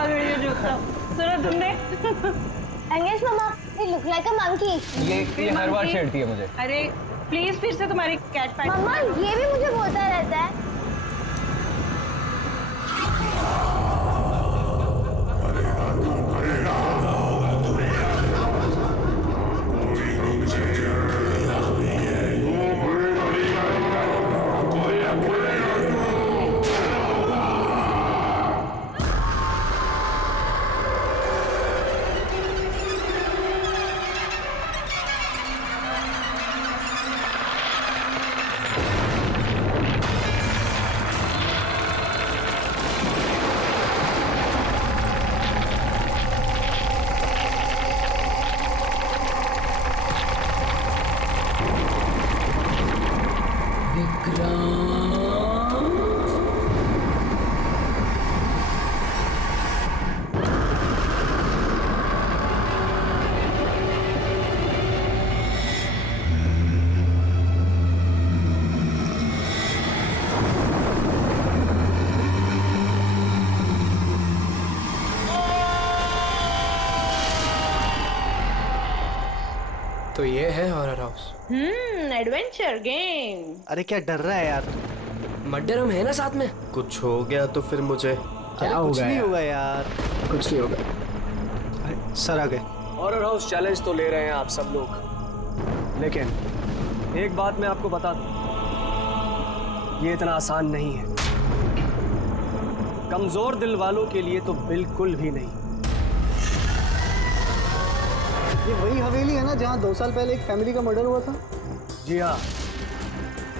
बहुत बढ़िया जोक था। सुना तुमने? अंगेज मामा, you look like a monkey. ये हर बार छेड़ती है मुझे। अरे प्लीज फिर से तुम्हारी कैट पैट। मम्मा ये भी मुझे बोलता रहता है। तो ये है हॉरर हाउस। Adventure game. अरे क्या डर रहा है यार तू? मर्डर हम है ना साथ में। कुछ हो गया तो फिर मुझे क्या कुछ होगा नहीं यार? होगा यार। कुछ नहीं होगा। अरे सर आ गए। हॉरर हाउस चैलेंज तो ले रहे हैं आप सब लोग, लेकिन एक बात मैं आपको बता दूं, ये इतना आसान नहीं है। कमजोर दिल वालों के लिए तो बिल्कुल भी नहीं। ये वही हवेली है ना जहाँ 2 साल पहले एक फैमिली का मर्डर हुआ था? जी हाँ,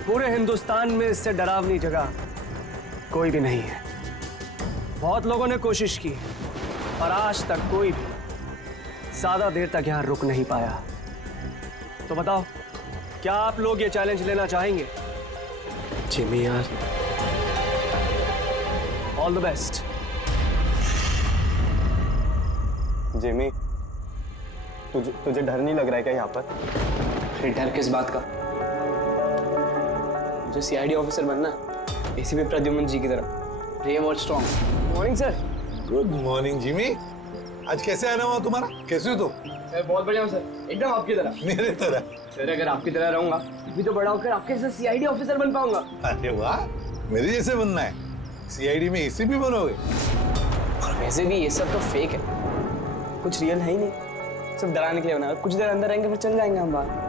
पूरे हिंदुस्तान में इससे डरावनी जगह कोई भी नहीं है। बहुत लोगों ने कोशिश की और आज तक कोई भी ज्यादा देर तक यहाँ रुक नहीं पाया। तो बताओ, क्या आप लोग ये चैलेंज लेना चाहेंगे? जिमी यार, ऑल द बेस्ट। जिमी, तुझे डर नहीं लग रहा है क्या यहाँ पर? अरे डर किस बात का? मुझे सीआईडी ऑफिसर बनना है, एसीपी प्रद्युम्न जी की तरह। ब्रेव और strong. Morning sir. Good morning Jimmy. आज कैसे आना हुआ तुम्हारा? कैसे हो तुम? सर बहुत बढ़िया हूँ सर, एकदम आपकी तरह। मेरे तरह? सर अगर आपकी तरह रहूंगा भी तो बड़ा होकर आपके जैसे सीआईडी ऑफिसर बन पाऊंगा। अरे वाह, मेरे जैसे बनना है? सीआईडी में एसीपी बनोगे? और वैसे भी ये सब तो फेक है, कुछ रियल है ही नहीं, सिर्फ डराने के लिए बना है। कुछ देर अंदर रहेंगे फिर चल जाएंगे हम बाहर।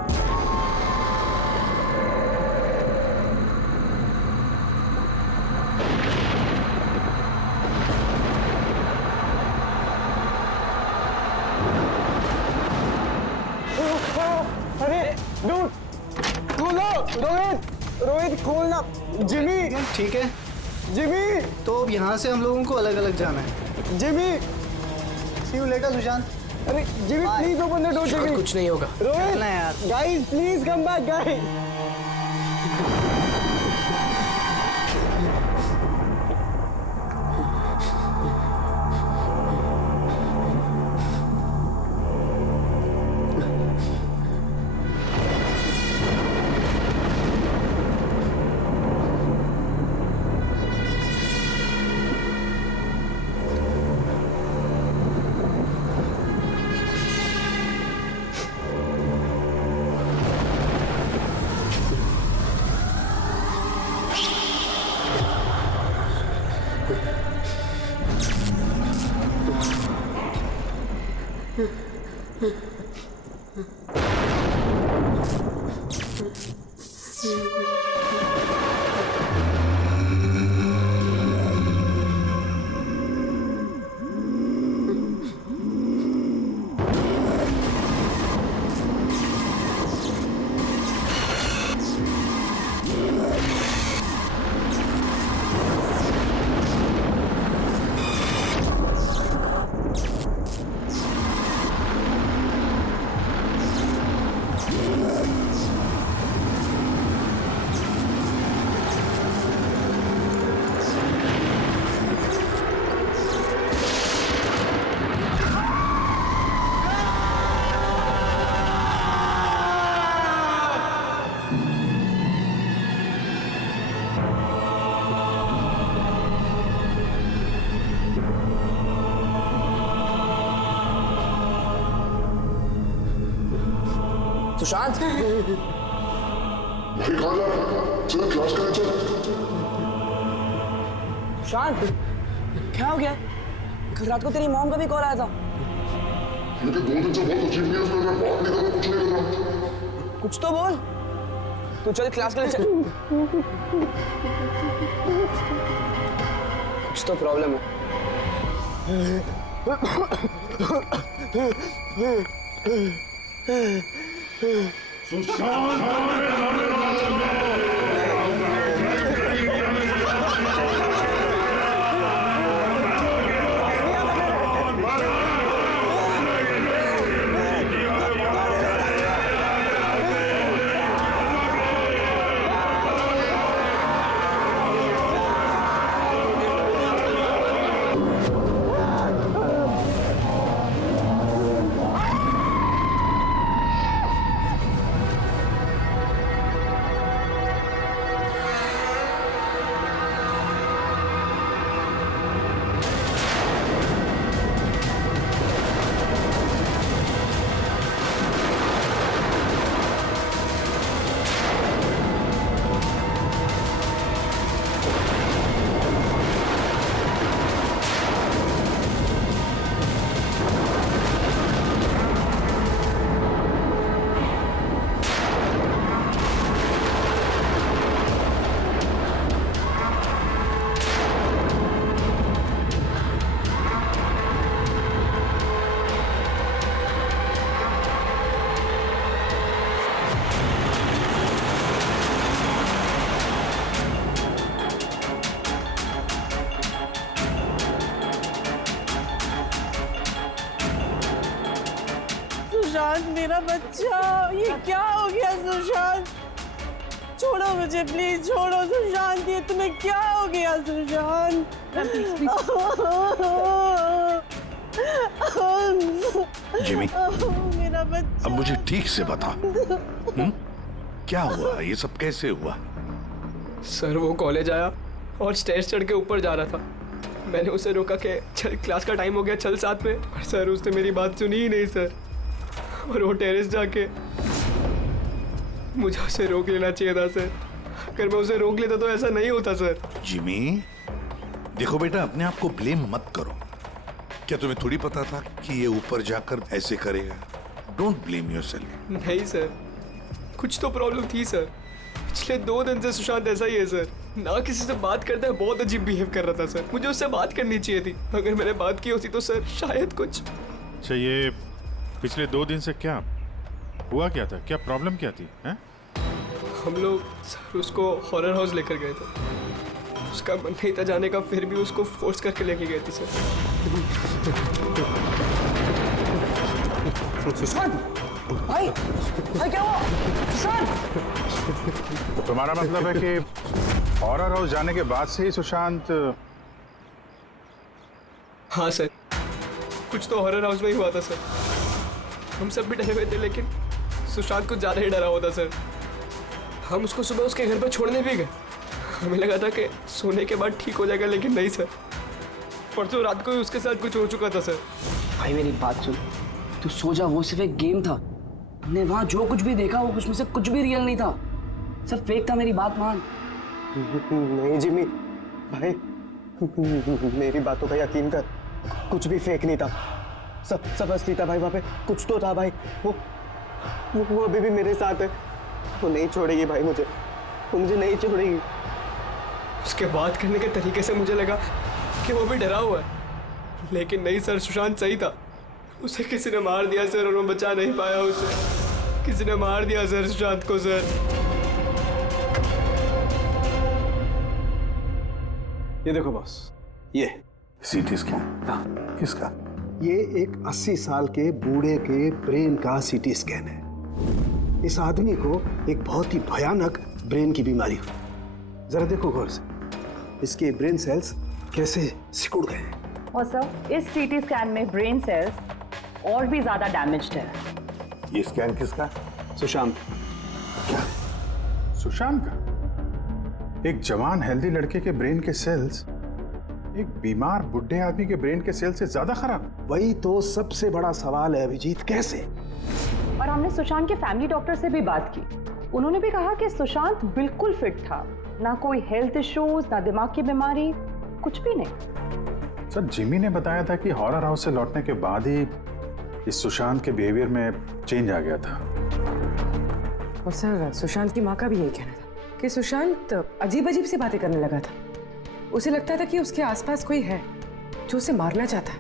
रोहित खोलना। जिमी। ठीक है जिमी। तो अब यहाँ से हम लोगों को अलग अलग जाना है। Jimmy. See you later Sushant. अरे Jimmy please open the door. Jimmy कुछ नहीं होगा। रोहित चलना है यार। Guys please come back guys. Sushant भाई कहाँ जा रहा है? चल क्लास करें चल। सुशांत क्या हो गया? कल रात को तेरी मॉम का भी कॉल आया था। मुझे 2 दिन से बहुत अजीब न्यूज़ मिल रहा है, बात नहीं कर रहा, कुछ नहीं कर रहा। कुछ तो बोल। तू चल क्लास के लिए चल। कुछ तो प्रॉब्लम है। सुशांत मेरा बच्चा, ये क्या हो गया सुशांत? छोड़ो मुझे प्लीज, छोड़ो सुशांत, ये तुम्हें क्या हो गया सुशांत? जिमी मेरा बच्चा, अब मुझे ठीक से बता, क्या हुआ? ये सब कैसे हुआ? सर वो कॉलेज आया और स्टेज चढ़ के ऊपर जा रहा था। मैंने उसे रोका कि चल क्लास का टाइम हो गया, चल साथ में। पर सर उसने मेरी बात सुनी ही नहीं सर। और वो टेरेस जाके मुझे उसे रोक लेना चाहिए था सर। अगर मैं उसे रोक लेता तो ऐसा नहीं होता सर। जिमी देखो बेटा, अपने आप को ब्लेम मत करो। क्या तुम्हें थोड़ी पता था कि ये ऊपर जाकर ऐसे करेगा? Don't blame yourself. नहीं सर, कुछ तो प्रॉब्लम थी सर। पिछले 2 दिन से सुशांत ऐसा ही है सर। ना किसी से बात करता है, बहुत अजीब बिहेव कर रहा था सर। मुझे उससे बात करनी चाहिए थी। अगर मैंने बात की होती तो सर शायद कुछ। अच्छा ये पिछले 2 दिन से क्या हुआ, क्या था, क्या प्रॉब्लम क्या थी? हैं? हम लोग सर उसको हॉरर हाउस लेकर गए थे। उसका मन नहीं था जाने का, फिर भी उसको फोर्स करके लेके गए थे सर। सुशांत भाई, भाई क्या हुआ? सुशांत तो तुम्हारा मतलब है कि हॉरर हाउस जाने के बाद से ही सुशांत? हाँ सर, कुछ तो हॉरर हाउस में ही हुआ था सर। हम सब भी डरे हुए थे, लेकिन सुशांत कुछ ज़्यादा ही डरा हुआ था सर। हम उसको सुबह उसके घर पर छोड़ने भी गए। हमें लगा था कि सोने के बाद ठीक हो जाएगा, लेकिन नहीं सर। परसों रात को ही उसके साथ कुछ हो चुका था सर। भाई मेरी बात सुन, तू सो जा, वो सिर्फ एक गेम था। हमने वहाँ जो कुछ भी देखा वो उसमें से कुछ भी रियल नहीं था, सब फेक था। मेरी बात मान। नहीं जिमी भाई, मेरी बातों का यकीन कर, कुछ भी फेक नहीं था, सब असली था भाई। वहाँ पे कुछ तो था भाई। वो अभी भी मेरे साथ है। वो नहीं छोड़ेगी भाई मुझे, वो मुझे नहीं छोड़ेगी। उसके बात करने के तरीके से मुझे लगा कि वो भी डरा हुआ है, लेकिन नहीं सर, सुशांत सही था। उसे किसी ने मार दिया सर, और वो बचा नहीं पाया उसे। किसी ने मार दिया सर सुशांत को सर। ये देखो बॉस, ये सीटी स्कैन किसका? ये एक 80 साल के बूढ़े के ब्रेन का सीटी स्कैन है। इस आदमी को एक बहुत ही भयानक ब्रेन की बीमारी हुई। जरा देखो गौर से, इसके ब्रेन सेल्स कैसे सिकुड़ गए हैं। और सर इस सीटी स्कैन में ब्रेन सेल्स और भी ज्यादा डैमेज्ड है। ये स्कैन किसका? सुशांत। क्या? सुशांत का? एक जवान हेल्दी लड़के के ब्रेन के सेल्स एक बीमार बुढ़े आदमी के ब्रेन के सेल से ज्यादा खराब? वही तो सबसे बड़ा सवाल है अभिजीत, कैसे? और हमने सुशांत के फैमिली डॉक्टर से भी बात की। उन्होंने भी कहा कि सुशांत बिल्कुल फिट था, ना कोई हेल्थ इश्यूज, ना दिमाग की बीमारी, कुछ भी नहीं। सर जिमी ने बताया था कि हॉरर हाउस से लौटने के बाद ही इस सुशांत के बिहेवियर में चेंज आ गया था। और सर सुशांत की माँ का भी यही कहना था कि सुशांत अजीब अजीब सी बातें करने लगा था। उसे लगता था कि उसके आसपास कोई है जो उसे मारना चाहता है,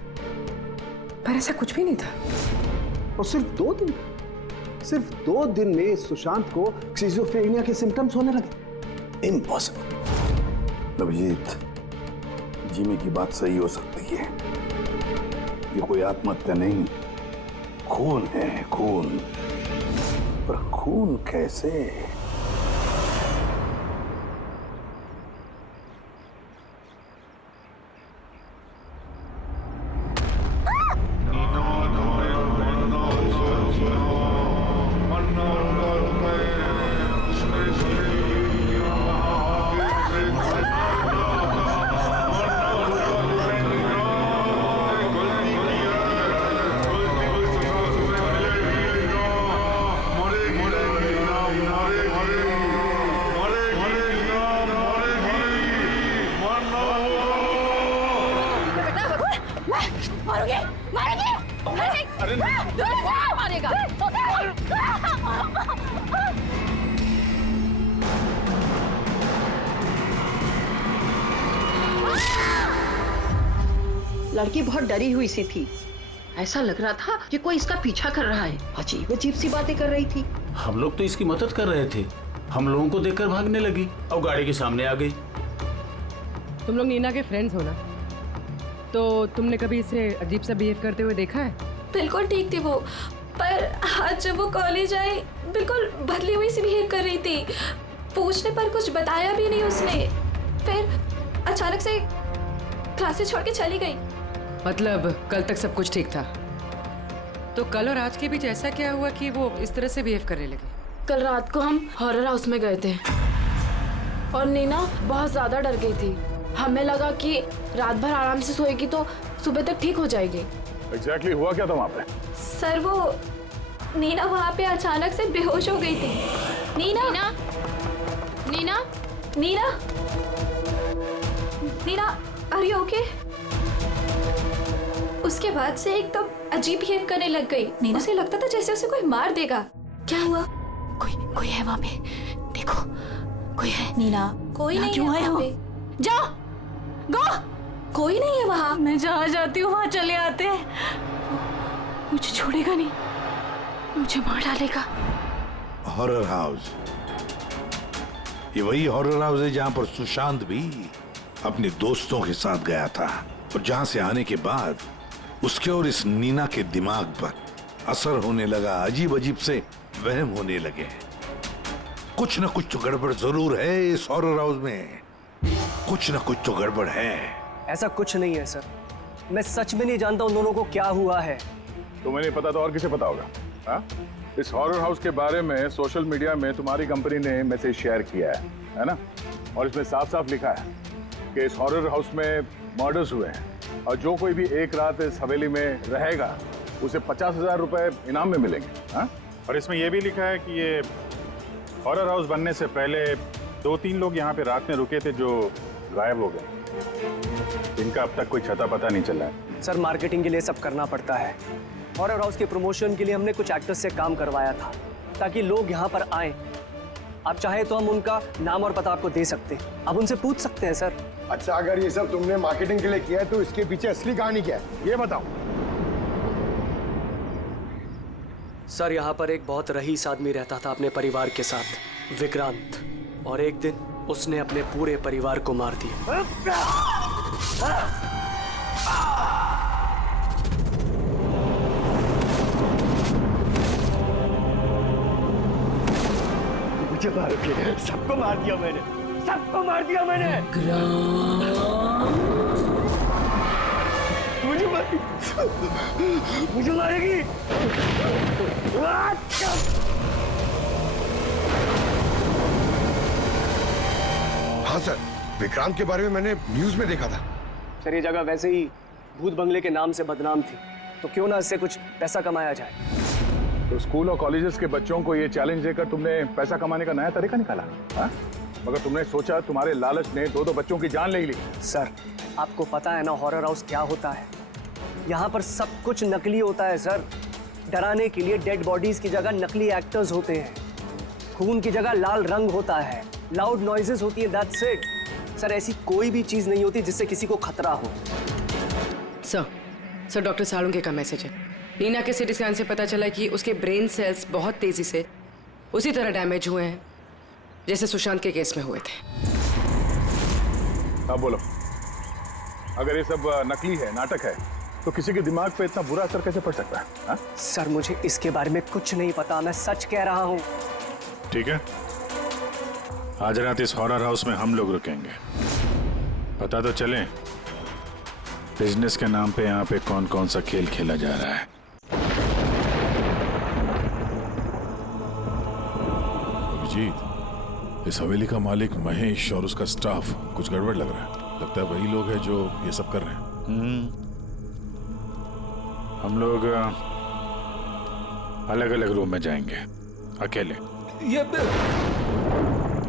पर ऐसा कुछ भी नहीं था। और सिर्फ 2 दिन में सुशांत को स्किज़ोफ्रेनिया के सिम्टम्स होने लगे। इम्पॉसिबल। अभिजीत, जिमी की बात सही हो सकती है। ये कोई आत्महत्या नहीं, खून है, खून। पर खून कैसे? लड़की बहुत डरी हुई सी थी। ऐसा लग रहा था कि कोई इसका पीछा कर रहा है। अजीब अजीब सी बातें कर रही थी। हम लोग तो इसकी मदद कर रहे थे, हम लोगों को देखकर भागने लगी और गाड़ी के सामने आ गई। तुम लोग नीना के फ्रेंड्स हो ना, तो तुमने कभी इसे अजीब सा बिहेव करते हुए देखा है? बिल्कुल ठीक थी वो, पर आज जब वो कॉलेज आई बिल्कुल बदली हुई सी बिहेव कर रही थी। पूछने पर कुछ बताया भी नहीं उसने, फिर अचानक से क्लासेस छोड़ के चली गई। मतलब कल तक सब कुछ ठीक था, तो कल और आज के बीच ऐसा क्या हुआ कि वो इस तरह से बिहेव करने लगे? कल रात को हम हॉरर हाउस में गए थे और नीना बहुत ज्यादा डर गई थी। हमें लगा कि रात भर आराम से सोएगी तो सुबह तक ठीक हो जाएगी। एग्जैक्टली हुआ क्या था वहाँ पे? सर वो नीना वहाँ पे अचानक से बेहोश हो गई थी। Nina Nina Nina Nina Nina are you okay? उसके बाद से एकदम अजीब बिहेव करने लग गई। उसे लगता था जैसे उसे कोई मार देगा। क्या हुआ? कोई है वहाँ पे, देखो कोई है। नीना कोई नहीं है वहाँ पे। जाओ गो, कोई नहीं है वहाँ। मैं जहाँ जाती हूँ वहाँ चले आते हैं। मुझे छोड़ेगा नहीं, मुझे मार डालेगा। हॉरर हाउस, ये वही हॉरर हाउस है जहाँ पर सुशांत भी अपने दोस्तों के साथ गया था और जहाँ से आने के बाद उसके और इस नीना के दिमाग पर असर होने लगा। अजीब अजीब से वहम होने लगे। कुछ न कुछ तो गड़बड़ जरूर है इस हॉरर हाउस में, कुछ न कुछ तो गड़बड़ है। ऐसा कुछ नहीं है सर, मैं सच में नहीं जानता उन दोनों को क्या हुआ है। तुम्हें नहीं पता तो और किसे पता होगा? हाँ? इस हॉरर हाउस के बारे में सोशल मीडिया में तुम्हारी कंपनी ने मैसेज शेयर किया है ना? और इसमें साफ साफ लिखा है कि इस हॉरर हाउस में मर्डर्स हुए हैं और जो कोई भी एक रात इस हवेली में रहेगा उसे 50,000 रुपए इनाम में मिलेंगे। हाँ? और इसमें यह भी लिखा है कि ये हॉरर हाउस बनने से पहले 2-3 लोग यहाँ पे रात में रुके थे जो गायब हो गए। इनका अब तक कोई छता पता नहीं चला है। सर मार्केटिंग के लिए सब करना पड़ता है। हॉरर हाउस के प्रमोशन के लिए हमने कुछ एक्टर्स से काम करवाया था ताकि लोग यहाँ पर आए। आप चाहे तो हम उनका नाम और पता आपको दे सकते हैं, आप उनसे पूछ सकते हैं सर। अच्छा, अगर ये सब तुमने मार्केटिंग के लिए किया है तो इसके पीछे असली कहानी क्या है ये बताओ। सर यहाँ पर एक बहुत रईस आदमी रहता था अपने परिवार के साथ, विक्रांत, और एक दिन उसने अपने पूरे परिवार को मार दिया। मुझे मार के सबको मार दिया मैंने, सबको मार दिया मैंने। मुझे मारेगी। हाँ सर, विक्रांत के बारे में मैंने न्यूज में देखा था। सर ये जगह वैसे ही भूत बंगले के नाम से बदनाम थी, तो क्यों ना इससे कुछ पैसा कमाया जाए। तो स्कूल और कॉलेजेस के बच्चों को ये चैलेंज देकर तुमने पैसा कमाने का नया तरीका निकाला, हाँ? मगर तुमने सोचा तुम्हारे लालच ने दो बच्चों की जान ले ली। सर, आपको पता है ना हॉरर हाउस क्या होता है? यहाँ पर सब कुछ नकली होता है सर। डराने के लिए डेड बॉडीज की जगह नकली एक्टर्स होते हैं, खून की जगह लाल रंग होता है, लाउड नॉइजेस होती है, दैट्स इट। सर, ऐसी कोई भी चीज नहीं होती जिससे किसी को खतरा हो। सर डॉक्टर सालुंके का मैसेज है। नीना के सीटी स्कैन से पता चला कि उसके ब्रेन सेल्स बहुत तेजी से उसी तरह डैमेज हुए हैं जैसे सुशांत के केस में हुए थे। अब बोलो, अगर ये सब नकली है, नाटक है, तो किसी के दिमाग पे इतना बुरा असर कैसे पड़ सकता है, हा? सर, मुझे इसके बारे में कुछ नहीं पता, मैं सच कह रहा हूँ। ठीक है, आज रात इस हॉरर हाउस में हम लोग रुकेंगे। पता तो चले बिजनेस के नाम पे यहाँ पे कौन कौन सा खेल खेला जा रहा है। अभिजीत, इस हवेली का मालिक महेश और उसका स्टाफ कुछ गड़बड़ लग रहा है। लगता है वही लोग हैं जो ये सब कर रहे हैं। हम लोग अलग अलग रूम में जाएंगे, अकेले।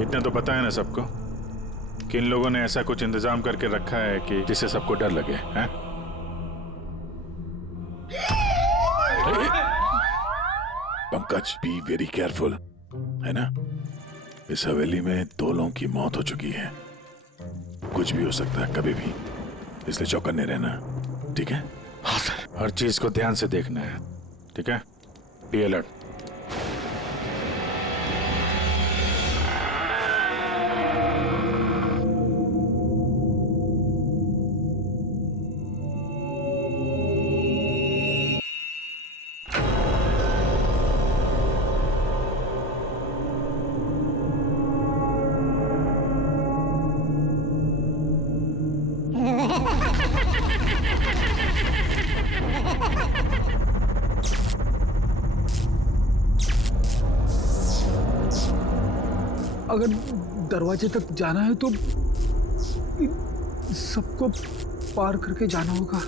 इतना तो पता है ना सबको कि इन लोगों ने ऐसा कुछ इंतजाम करके रखा है कि जिससे सबको डर लगे, हैं? पंकज, बी वेरी केयरफुल, है ना? इस हवेली में 2 लोगों की मौत हो चुकी है, कुछ भी हो सकता है कभी भी, इसलिए चौकन्ने रहना, ठीक है? हाँ सर। हर चीज को ध्यान से देखना है, ठीक है? Be alert. अगर दरवाजे तक जाना है तो सबको पार करके जाना होगा।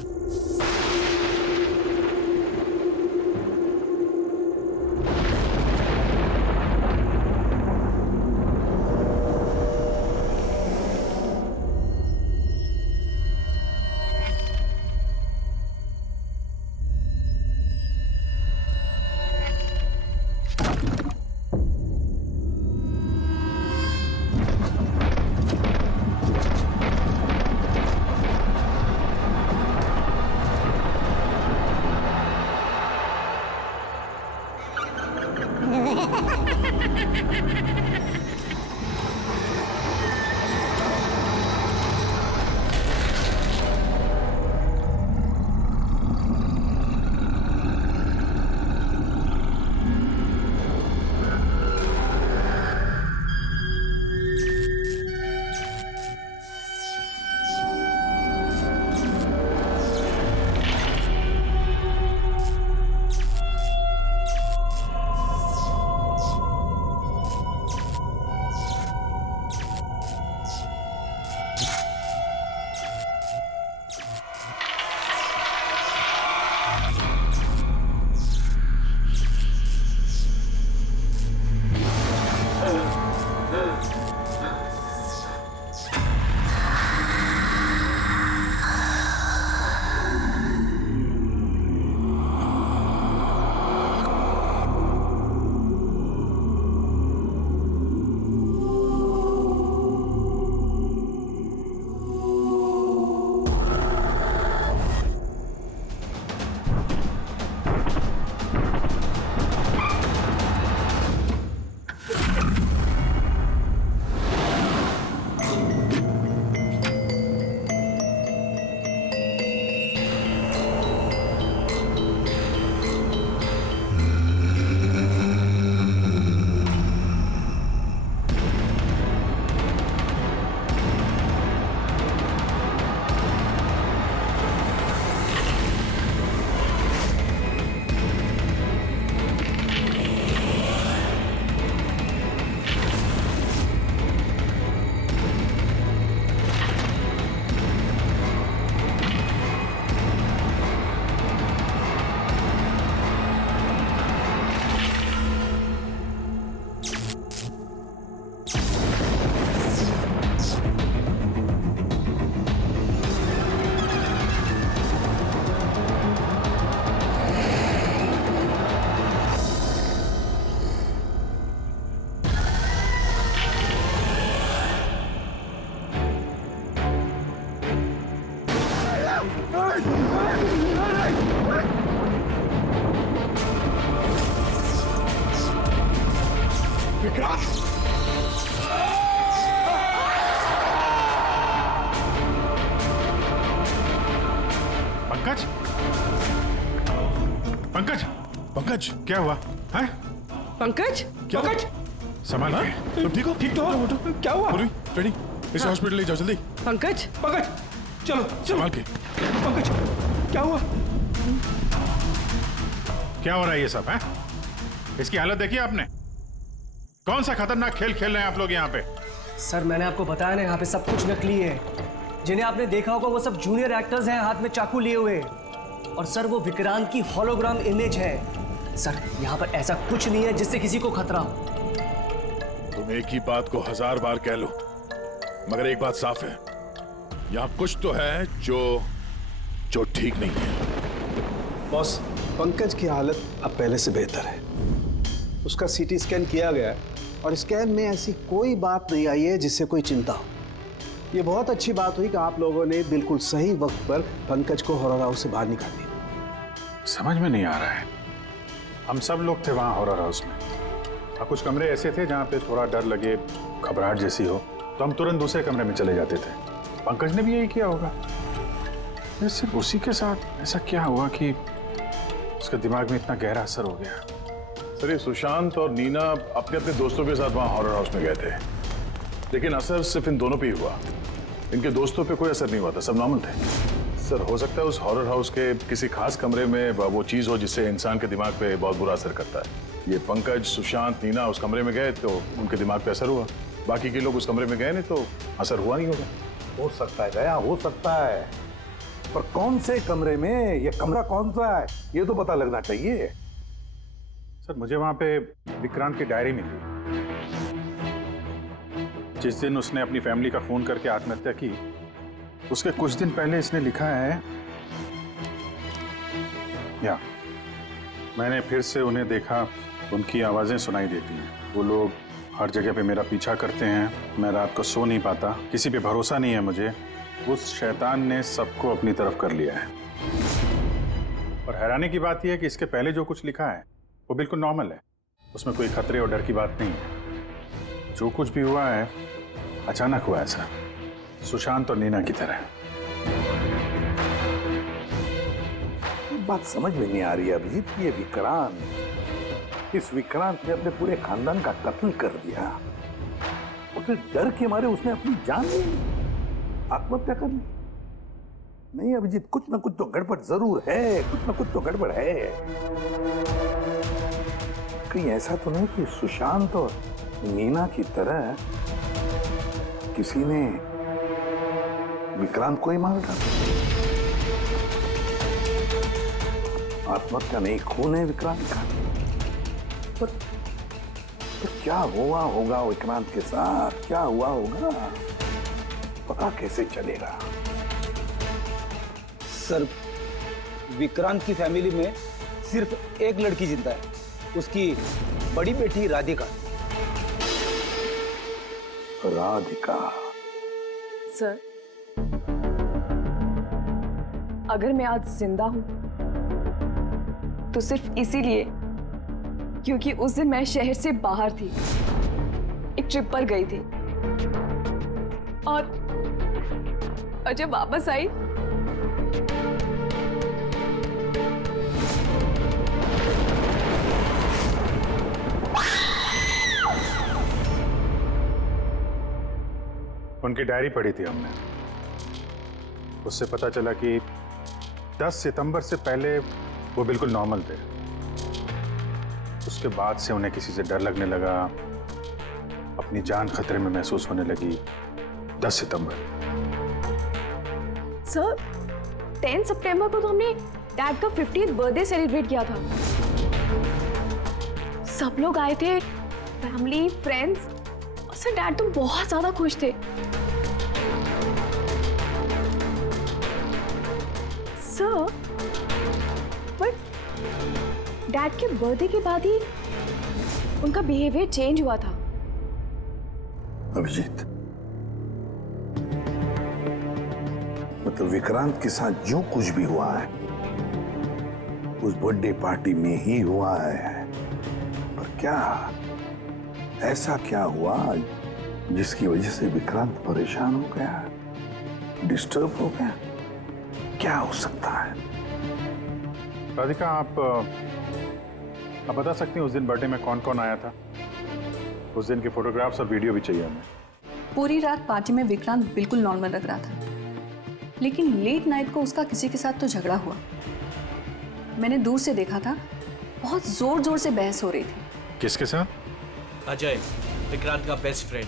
पंकज, पंकज क्या हुआ है? पंकज, क्या पंकज? संभाल के। तुम ठीक हो? ठीक तो हो? क्या हुआ? रेडी, इसे हॉस्पिटल ले जाओ जल्दी। पंकज, पंकज, चलो चलो। संभाल के। पंकज, क्या हुआ? क्या हो रहा है ये सब है? इसकी हालत देखी आपने? कौन सा खतरनाक खेल खेल रहे हैं आप लोग यहाँ पे? सर मैंने आपको बताया ना, यहाँ पे सब कुछ नकली है। जिन्हें आपने देखा होगा वो सब जूनियर एक्टर्स हैं, हाथ में चाकू लिए हुए। और सर वो विक्रांत की होलोग्राम इमेज है। सर यहाँ पर ऐसा कुछ नहीं है जिससे किसी को खतरा हो। तुम एक ही बात को 1000 बार कह लो, मगर एक बात साफ है, यहाँ कुछ तो है जो ठीक नहीं है। बॉस, पंकज की हालत अब पहले से बेहतर है। उसका सीटी स्कैन किया गया है और स्कैन में ऐसी कोई बात नहीं आई है जिससे कोई चिंता हो। ये बहुत अच्छी बात हुई कि आप लोगों ने बिल्कुल सही वक्त पर पंकज को हॉरर हाउस से बाहर निकाल दिया। समझ में नहीं आ रहा है, हम सब लोग थे वहाँ हॉरर हाउस में और कुछ कमरे ऐसे थे जहाँ पे थोड़ा डर लगे, घबराहट जैसी हो तो हम तुरंत दूसरे कमरे में चले जाते थे। पंकज ने भी यही किया होगा। सिर्फ उसी के साथ ऐसा क्या हुआ कि उसके दिमाग में इतना गहरा असर हो गया? सर ये सुशांत और नीना अपने अपने दोस्तों के साथ वहाँ हॉरर हाउस में गए थे, लेकिन असर सिर्फ इन दोनों पे ही हुआ। इनके दोस्तों पे कोई असर नहीं हुआ था, सब नॉर्मल थे। सर हो सकता है उस हॉरर हाउस के किसी खास कमरे में वो चीज हो जिससे इंसान के दिमाग पे बहुत बुरा असर करता है। ये पंकज, सुशांत, नीना उस कमरे में गए तो उनके दिमाग पे असर हुआ, बाकी के लोग उस कमरे में गए नहीं तो असर हुआ नहीं होगा। हो सकता है गया, हो सकता है, पर कौन से कमरे में, ये कमरा कौन सा है ये तो पता लगना चाहिए। सर मुझे वहां पे विक्रांत की डायरी मिली। जिस दिन उसने अपनी फैमिली का खून करके आत्महत्या की, उसके कुछ दिन पहले इसने लिखा है, या मैंने फिर से उन्हें देखा, उनकी आवाजें सुनाई देती हैं। वो लोग हर जगह पे मेरा पीछा करते हैं, मैं रात को सो नहीं पाता, किसी पे भरोसा नहीं है मुझे। उस शैतान ने सबको अपनी तरफ कर लिया है। और हैरानी की बात यह है कि इसके पहले जो कुछ लिखा है वो बिल्कुल नॉर्मल है, उसमें कोई खतरे और डर की बात नहीं है। जो कुछ भी हुआ है अचानक हुआ है सर, सुशांत और नीना की तरह। बात समझ में नहीं आ रही अभिजीत, ये विक्रांत, इस विक्रांत ने अपने पूरे खानदान का कत्ल कर दिया और फिर डर के मारे उसने अपनी जान ली, आत्महत्या कर ली। नहीं अभिजीत, कुछ ना कुछ तो गड़बड़ जरूर है, कुछ ना कुछ तो गड़बड़ है। कहीं ऐसा तो नहीं कि सुशांत और नीना की तरह किसी ने विक्रांत को ही मार डाला? आत्महत्या नहीं, खून है विक्रांत का। पर क्या हुआ होगा विक्रांत के साथ, क्या हुआ होगा, पता कैसे चलेगा? सर, विक्रांत की फैमिली में सिर्फ एक लड़की जिंदा है, उसकी बड़ी बेटी राधिका। राधिका? सर, अगर मैं आज जिंदा हूं तो सिर्फ इसीलिए क्योंकि उस दिन मैं शहर से बाहर थी, एक ट्रिप पर गई थी और जब वापस आई उनकी डायरी पढ़ी थी हमने, उससे पता चला कि 10 सितंबर से पहले वो बिल्कुल नॉर्मल थे। उसके बाद से उन्हें किसी से डर लगने लगा, अपनी जान खतरे में महसूस होने लगी। 10 सितंबर। सर, 10 सितंबर को तो हमने डैड का 50th बर्थडे सेलिब्रेट किया था। सब लोग आए थे, फैमिली, फ्रेंड्स। सर, डैड तो बहुत ज्यादा खुश थे। सर, बट डैड के बर्थडे के बाद ही उनका बिहेवियर चेंज हुआ था। अभिजीत, मतलब विक्रांत के साथ जो कुछ भी हुआ है उस बर्थडे पार्टी में ही हुआ है, पर क्या ऐसा क्या हुआ जिसकी वजह से विक्रांत परेशान हो गया, डिस्टर्ब हो गया? क्या हो सकता है? राधिका, आप बता सकती हैं उस दिन बर्थडे में कौन कौन आया था? उस दिन के फोटोग्राफ्स और वीडियो भी चाहिए हमें। पूरी रात पार्टी में विक्रांत बिल्कुल नॉर्मल लग रहा था, लेकिन लेट नाइट को उसका किसी के साथ तो झगड़ा हुआ। मैंने दूर से देखा था, बहुत जोर जोर से बहस हो रही थी। किसके साथ? अजय, विक्रांत का बेस्ट फ्रेंड।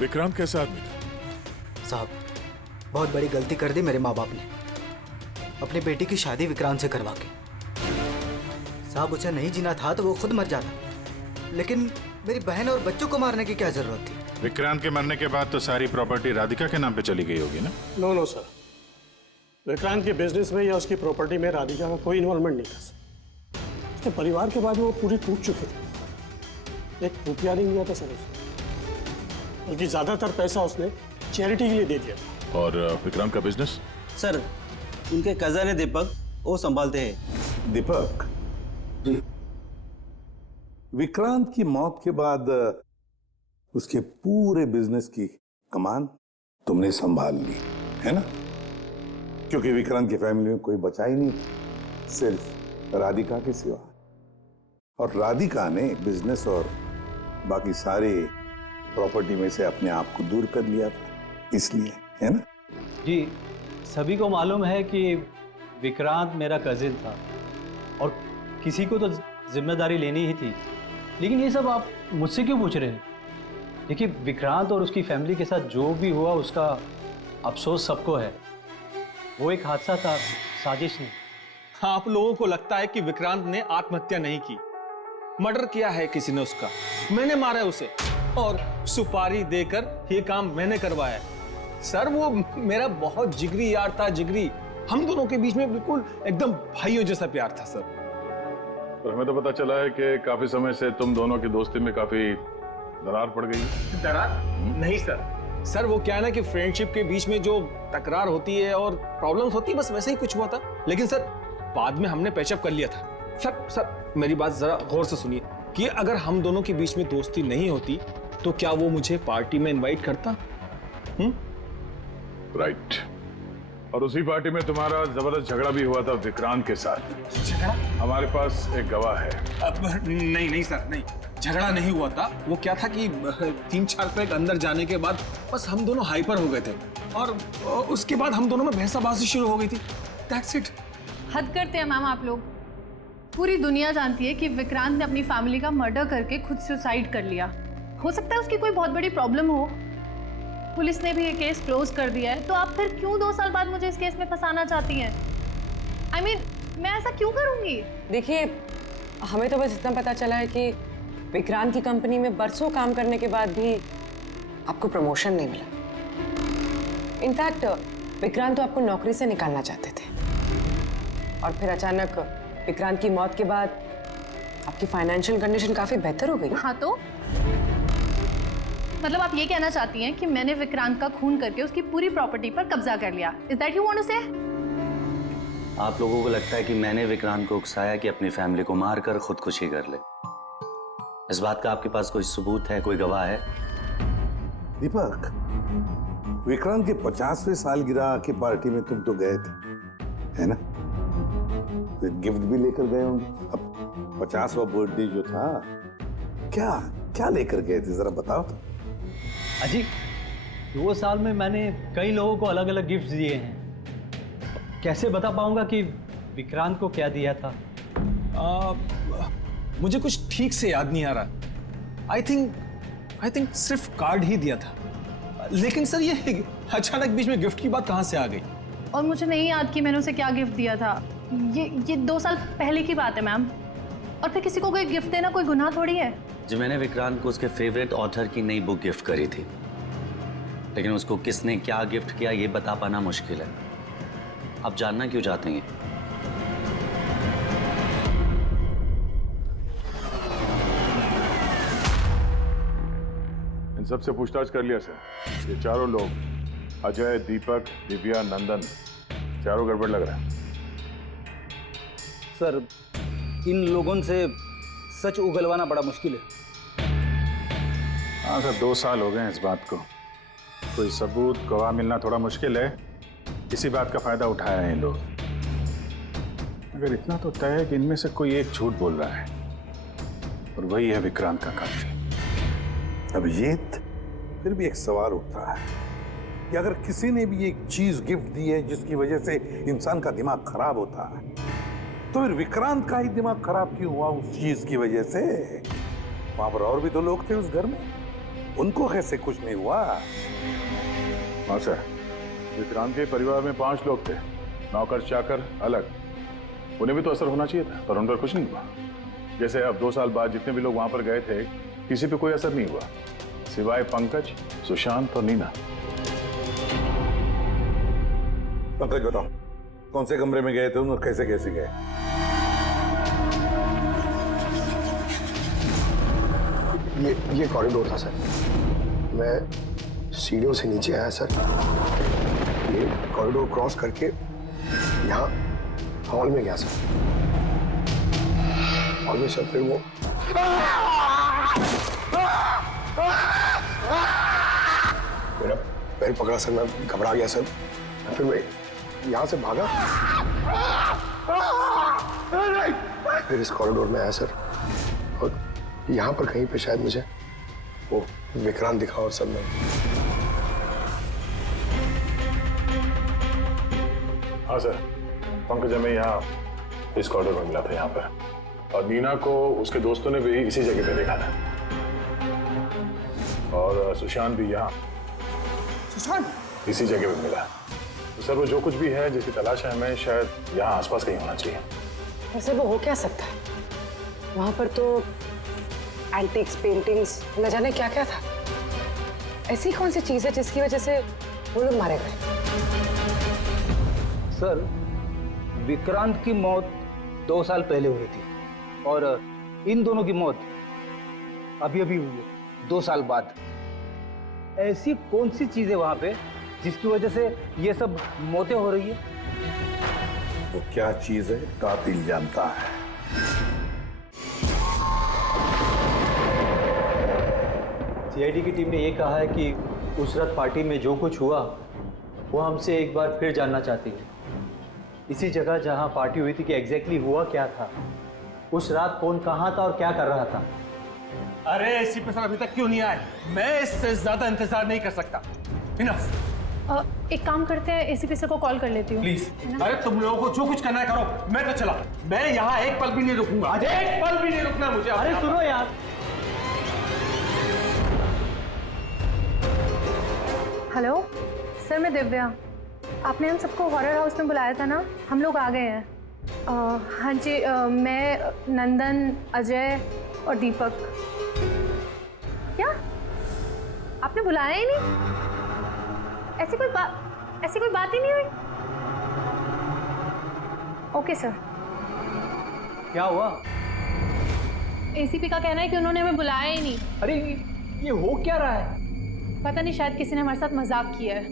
विक्रांत कैसा आदमी था? साहब, बहुत बड़ी गलती कर दी मेरे माँ बाप ने, अपनी बेटी की शादी विक्रांत से करवा के। साहब, उसे नहीं जीना था तो वो खुद मर जाता, लेकिन मेरी बहन और बच्चों को मारने की क्या जरूरत थी? विक्रांत के मरने के बाद तो सारी प्रॉपर्टी राधिका के नाम पे चली गई होगी ना? नो सर, विक्रांत के बिजनेस में या उसकी प्रॉपर्टी में राधिका का कोई इन्वॉल्वमेंट नहीं था सर। उसके परिवार के बाद वो पूरी टूट चुकी थी। एक रुपया नहीं दिया था सर उसने, बल्कि ज्यादातर पैसा उसने चैरिटी के लिए दे दिया था। और विक्रांत का बिजनेस? सर, उनके कजन है दीपक, वो संभालते हैं। दीपक जी, विक्रांत की मौत के बाद उसके पूरे बिजनेस की कमान तुमने संभाल ली है ना? क्योंकि विक्रांत की फैमिली में कोई बचा ही नहीं, सिर्फ राधिका के सिवा। और राधिका ने बिजनेस और बाकी सारे प्रॉपर्टी में से अपने आप को दूर कर लिया था, इसलिए, है ना? जी, सभी को मालूम है कि विक्रांत मेरा कजिन था और किसी को तो जिम्मेदारी लेनी ही थी, लेकिन ये सब आप मुझसे क्यों पूछ रहे हैं? देखिए, विक्रांत और उसकी फैमिली के साथ जो भी हुआ उसका अफसोस सबको है। वो एक हादसा था, साजिश नहीं। आप लोगों को लगता है कि विक्रांत ने आत्महत्या नहीं की, मर्डर किया है किसी ने उसका। मैंने मारा है उसे और सुपारी देकर ये काम मैंने करवाया है। सर, वो मेरा बहुत जिगरी यार था, जिगरी। हम दोनों के बीच में बिल्कुल एकदम भाइयों जैसा प्यार था सर। पर हमें तो पता चला है कि काफी समय से तुम दोनों की दोस्ती में काफी दरार पड़ गई है। दरार? नहीं सर। सर, वो क्या है ना कि फ्रेंडशिप के बीच में जो तकरार होती है और प्रॉब्लम्स होती है, बस वैसे ही कुछ हुआ था। लेकिन सर, बाद में हमने पैचअप कर लिया था। सर मेरी बात जरा गौर से सुनिए कि अगर हम दोनों के बीच में दोस्ती नहीं होती तो क्या वो मुझे पार्टी में इनवाइट करता? राइट। और उसी पार्टी में तुम्हारा जबरदस्त झगड़ा भी हुआ था विक्रांत के साथ। झगड़ा? हमारे पास एक गवाह है। नहीं सर, नहीं, झगड़ा नहीं हुआ था। वो क्या था कि 3-4 पैक अंदर जाने के बाद बस हम दोनों हाइपर हो गए थे और उसके बाद हम दोनों में बहसाबाजी शुरू हो गई थी। That's it. हद करते हैं मैम आप लोग। पूरी दुनिया जानती है कि विक्रांत ने अपनी फैमिली का मर्डर करके खुद सुसाइड कर लिया। हो सकता है उसकी कोई बहुत बड़ी प्रॉब्लम हो, पुलिस ने भी ये केस क्लोज कर दिया है, तो आप फिर क्यों 2 साल बाद मुझे इस केस में फंसाना चाहती हैं? I mean, मैं ऐसा क्यों करूंगी? देखिए, हमें तो बस इतना पता चला है कि विक्रांत की कंपनी में बरसों काम करने के बाद भी आपको प्रमोशन नहीं मिला। इनफैक्ट विक्रांत तो आपको नौकरी से निकालना चाहते थे, और फिर अचानक विक्रांत की मौत के बाद आपकी फाइनेंशियल कंडीशन काफी बेहतर हो गई। हाँ, तो मतलब आप ये कहना चाहती हैं कि मैंने विक्रांत का खून करके उसकी पूरी प्रॉपर्टी पर कब्जा कर लिया? Is that you want to say? आप लोगों को लगता है कि मैंने विक्रांत को उकसाया कि अपनी फैमिली को मारकर खुदकुशी कर ले। इस बात का आपके पास कोई सबूत है, कोई गवाह है? दीपक, विक्रांत के 50वें सालगिरह की पार्टी में तुम तो गए थे, है ना? गिफ्ट भी लेकर गए होंगे। अब 50वां बर्थडे जो था, क्या क्या लेकर गए थे, जरा बताओ तो। अजी, 2 साल में मैंने कई लोगों को अलग अलग गिफ्ट दिए हैं। कैसे बता पाऊंगा कि विक्रांत को क्या दिया था? मुझे कुछ ठीक से याद नहीं आ रहा। आई थिंक सिर्फ कार्ड ही दिया था। लेकिन सर, ये अचानक बीच में गिफ्ट की बात कहाँ से आ गई? और मुझे नहीं याद कि मैंने उसे क्या गिफ्ट दिया था। ये 2 साल पहले की बात है मैम। और फिर किसी को कोई गिफ्ट देना कोई गुनाह थोड़ी है। जो मैंने विक्रांत को उसके फेवरेट ऑथर की नई बुक गिफ्ट करी थी, लेकिन उसको किसने क्या गिफ्ट किया ये बता पाना मुश्किल है। आप जानना क्यों चाहते हैं? इन सबसे पूछताछ कर लिया सर। ये चारों लोग, अजय, दीपक, दिव्या, नंदन, चारों गड़बड़ लग रहा है। सर, इन लोगों से सच उगलवाना बड़ा मुश्किल है। हाँ सर, 2 साल हो गए हैं इस बात को। कोई सबूत, गवाह मिलना थोड़ा मुश्किल है। इसी बात का फायदा उठाया है इन लोग। अगर इतना तो तय है कि इनमें से कोई एक झूठ बोल रहा है और वही है विक्रांत का कातिल। अभिजीत, फिर भी एक सवाल उठता है कि अगर किसी ने भी एक चीज गिफ्ट दी है जिसकी वजह से इंसान का दिमाग खराब होता है, तो फिर विक्रांत का ही दिमाग खराब क्यों हुआ उस चीज की वजह से? वहां पर और भी तो लोग थे उस घर में, उनको कैसे कुछ नहीं हुआ? हाँ सर, विक्रांत के परिवार में 5 लोग थे, नौकर चाकर अलग, उन्हें भी तो असर होना चाहिए था, पर उन पर कुछ नहीं हुआ। जैसे अब 2 साल बाद जितने भी लोग वहां पर गए थे, किसी पे कोई असर नहीं हुआ, सिवाय पंकज, सुशांत और नीना। पंकज बताओ, कौन से कमरे में गए थे और कैसे कैसे गए? ये कॉरिडोर था सर। मैं सीढ़ियों से नीचे आया सर, ये कॉरिडोर क्रॉस करके यहाँ हॉल में गया सर। हॉल में सर फिर वो मेरा पैर पकड़ा सर, मैं घबरा गया सर। फिर मैं यहाँ से भागा, फिर इस कॉरिडोर में आया सर, और यहाँ पर कहीं पे शायद मुझे वो विक्रांत दिखा और सब में। हाँ सर, पंकज हमें यहाँ इस कॉरिडोर में मिला था यहाँ पर, और नीना को उसके दोस्तों ने भी इसी जगह पे देखा था, और सुशांत भी यहाँ इसी जगह पे मिला। तो सर वो जो कुछ भी है जिसकी तलाश है हमें, शायद यहाँ आसपास कहीं होना चाहिए। वैसे वो हो क्या सकता है? वहां पर तो एंटीक्स, पेंटिंग्स, न जाने क्या क्या था। ऐसी कौन सी चीज है जिसकी वजह से वो लोग मारे गए? सर, विक्रांत की मौत 2 साल पहले हुई थी और इन दोनों की मौत अभी अभी हुई है 2 साल बाद। ऐसी कौन सी चीज है वहां पे जिसकी वजह से ये सब मौतें हो रही है? वो क्या चीज है कातिल जानता है। सीआईडी की टीम ने ये कहा है कि उस रात पार्टी में जो कुछ हुआ वो हमसे एक बार फिर जानना चाहती है। इसी जगह जहां पार्टी हुई थी कि एग्जैक्टली हुआ क्या था, उस रात कौन कहां था और क्या कर रहा था। अरे एसीपी सर अभी तक क्यों नहीं आए? मैं इससे ज्यादा इंतजार नहीं कर सकता। इनफ। एक काम करते हैं, एसीपी सर को कॉल कर लेती हूँ। प्लीज। अरे तुम लोगों को जो कुछ करना है करो, मैं तो चला। मैं यहाँ एक पल भी नहीं रुकूंगा। एक पल भी नहीं रुकना मुझे। अरे सुनो यार। हेलो सर, मैं दिव्या। आपने हम सबको हॉरर हाउस में बुलाया था ना, हम लोग आ गए हैं। हाँ जी, मैं, नंदन, अजय और दीपक। क्या आपने बुलाया ही नहीं? ऐसी कोई बात ही नहीं हुई? Okay sir. क्या हुआ? एसीपी का कहना है कि उन्होंने हमें बुलाया ही नहीं। अरे ये हो क्या रहा है? पता नहीं, शायद किसी ने हमारे साथ मजाक किया है।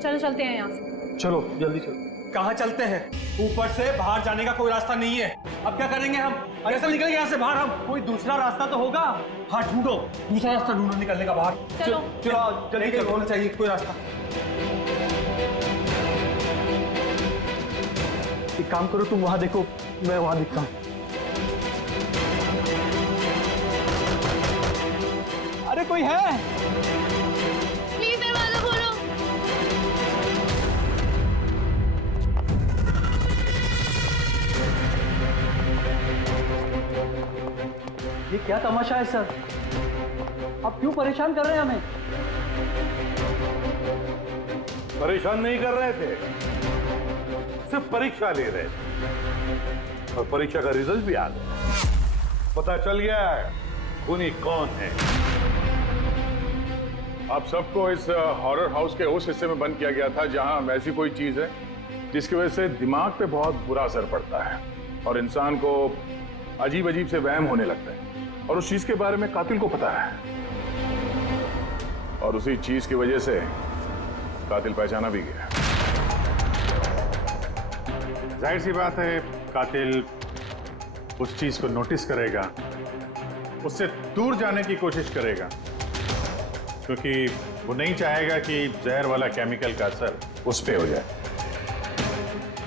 चलो चलते हैं यहाँ से। चलो जल्दी चलो। कहाँ चलते हैं? ऊपर से बाहर जाने का कोई रास्ता नहीं है। अब क्या करेंगे हम? कैसे निकलेंगे यहाँ से बाहर हम? कोई दूसरा रास्ता तो होगा। हाँ ढूंढो, दूसरा रास्ता ढूंढो निकलने का बाहर। चलो जल्दी होना चाहिए कोई रास्ता। एक काम करो, तुम वहां देखो, मैं वहां दिखता हूँ। अरे कोई है? प्लीज दरवाजा खोलो। ये क्या तमाशा है सर? आप क्यों परेशान कर रहे हैं हमें? परेशान नहीं कर रहे थे, सिर्फ परीक्षा ले रहे थे, और परीक्षा का रिजल्ट भी आ गया। पता चल गया है खूनी कौन है। आप सबको इस हॉरर हाउस के उस हिस्से में बंद किया गया था जहां ऐसी कोई चीज है जिसकी वजह से दिमाग पे बहुत बुरा असर पड़ता है और इंसान को अजीब अजीब से वहम होने लगता है, और उस चीज के बारे में कातिल को पता है, और उसी चीज की वजह से कातिल पहचाना भी गया। जाहिर सी बात है कातिल उस चीज को नोटिस करेगा, उससे दूर जाने की कोशिश करेगा, क्योंकि वो नहीं चाहेगा कि जहर वाला केमिकल का असर उस पे हो जाए।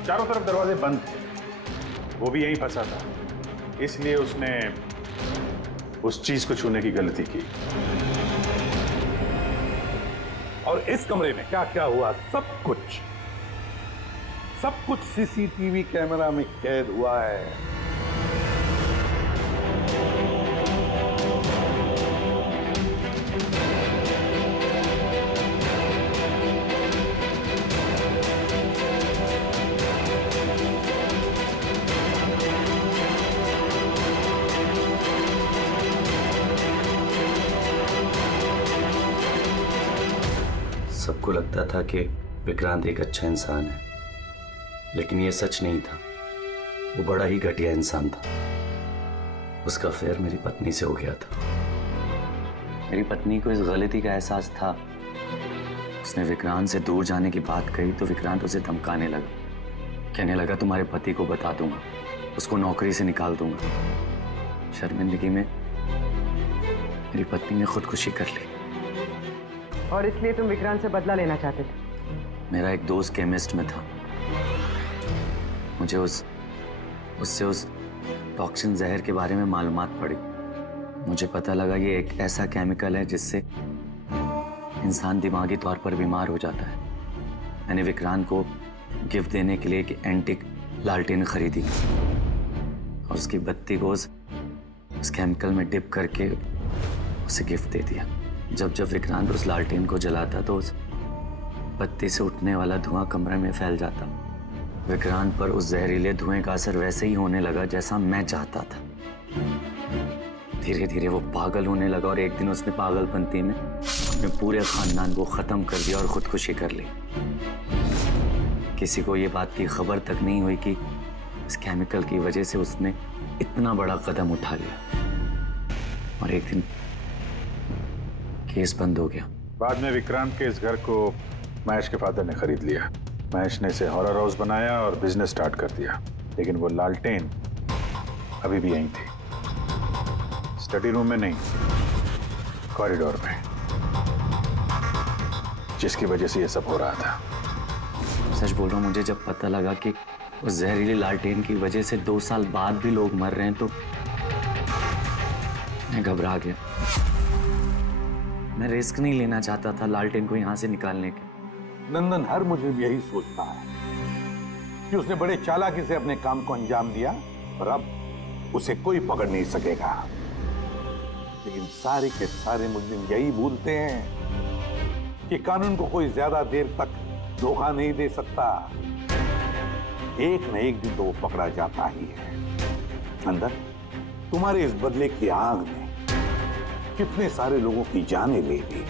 चारों तरफ दरवाजे बंद थे, वो भी यहीं फंसा था, इसलिए उसने उस चीज को छूने की गलती की। और इस कमरे में क्या क्या हुआ, सब कुछ सीसीटीवी कैमरा में कैद हुआ है। सबको लगता था कि विक्रांत एक अच्छा इंसान है, लेकिन ये सच नहीं था। वो बड़ा ही घटिया इंसान था। उसका अफेयर मेरी पत्नी से हो गया था। मेरी पत्नी को इस गलती का एहसास था। उसने विक्रांत से दूर जाने की बात कही तो विक्रांत उसे धमकाने लगा। कहने लगा तुम्हारे पति को बता दूंगा, उसको नौकरी से निकाल दूंगा। शर्मिंदगी में मेरी पत्नी ने खुदकुशी कर ली। और इसलिए तुम विक्रांत से बदला लेना चाहते थे? मेरा एक दोस्त केमिस्ट में था। मुझे उससे उस टॉक्सिन जहर के बारे में मालूमात पड़ी। मुझे पता लगा ये एक ऐसा केमिकल है जिससे इंसान दिमागी तौर पर बीमार हो जाता है। मैंने विक्रांत को गिफ्ट देने के लिए एक एंटीक लालटेन खरीदी और उसकी बत्ती को उस केमिकल में डिप करके उसे गिफ्ट दे दिया। जब विक्रांत उस लालटेन को जलाता तो उस बत्ती से उठने वाला धुआं कमरे में फैल जाता। विक्रांत पर उस जहरीले धुएं का असर वैसे ही होने लगा जैसा मैं चाहता था। धीरे धीरे वो पागल होने लगा और एक दिन उसने पागलपंती में अपने पूरे खानदान को खत्म कर दिया और खुदकुशी कर ली। किसी को ये बात की खबर तक नहीं हुई कि इस केमिकल की वजह से उसने इतना बड़ा कदम उठा लिया। और एक दिन केस बंद हो गया। बाद में विक्रांत के इस घर को महेश के फादर ने खरीद लिया। महेश ने इसे हॉरर हाउस बनाया और बिजनेस स्टार्ट कर दिया। लेकिन वो लालटेन अभी भी यहीं थी, स्टडी रूम में नहीं, कॉरिडोर में, जिसकी वजह से ये सब हो रहा था। सच बोल रहा हूँ, मुझे जब पता लगा कि उस जहरीली लालटेन की वजह से 2 साल बाद भी लोग मर रहे हैं तो मैं घबरा गया। मैं रिस्क नहीं लेना चाहता था लालटेन को यहाँ से निकालने के। नंदन, हर मुजरिम यही सोचता है कि उसने बड़े चालाकी से अपने काम को अंजाम दिया और अब उसे कोई पकड़ नहीं सकेगा। लेकिन सारे के सारे मुजरिम यही भूलते हैं कि कानून को कोई ज्यादा देर तक धोखा नहीं दे सकता। एक न एक दिन तो वो पकड़ा जाता ही है। नंदन, तुम्हारे इस बदले की आग ने कितने सारे लोगों की जानें ले ली।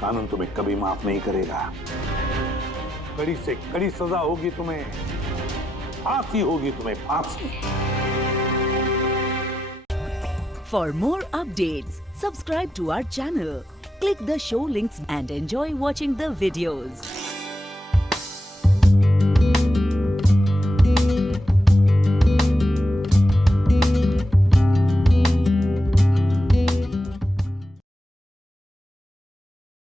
कानून तुम्हें कभी माफ नहीं करेगा। कड़ी से कड़ी सजा होगी तुम्हें, फांसी होगी तुम्हें, फांसी। For more updates, subscribe to our channel, click the show links and enjoy watching the videos.